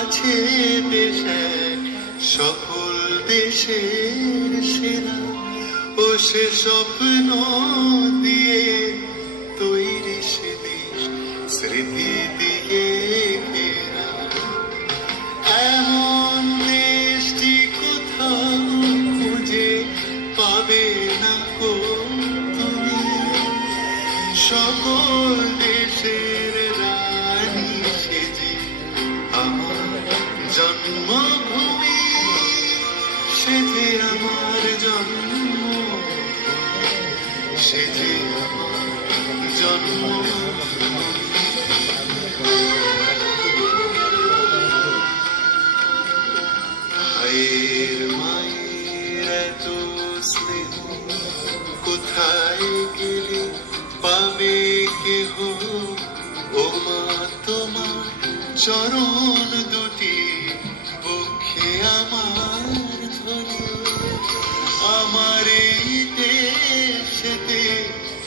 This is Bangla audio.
আছে দেশ সকল দেশের সেরা। ও সে স্বপ্ন দিয়ে তৈরি সে দেশ স্মৃতি দিয়ে সকল দেশের জন্মভূমি সেথে আমার জন্ম। সেথে আমার জন্ম। মায়ের মায়ের কোথায় গেলে পাবে কেহ? ও মা, তোমার চরণ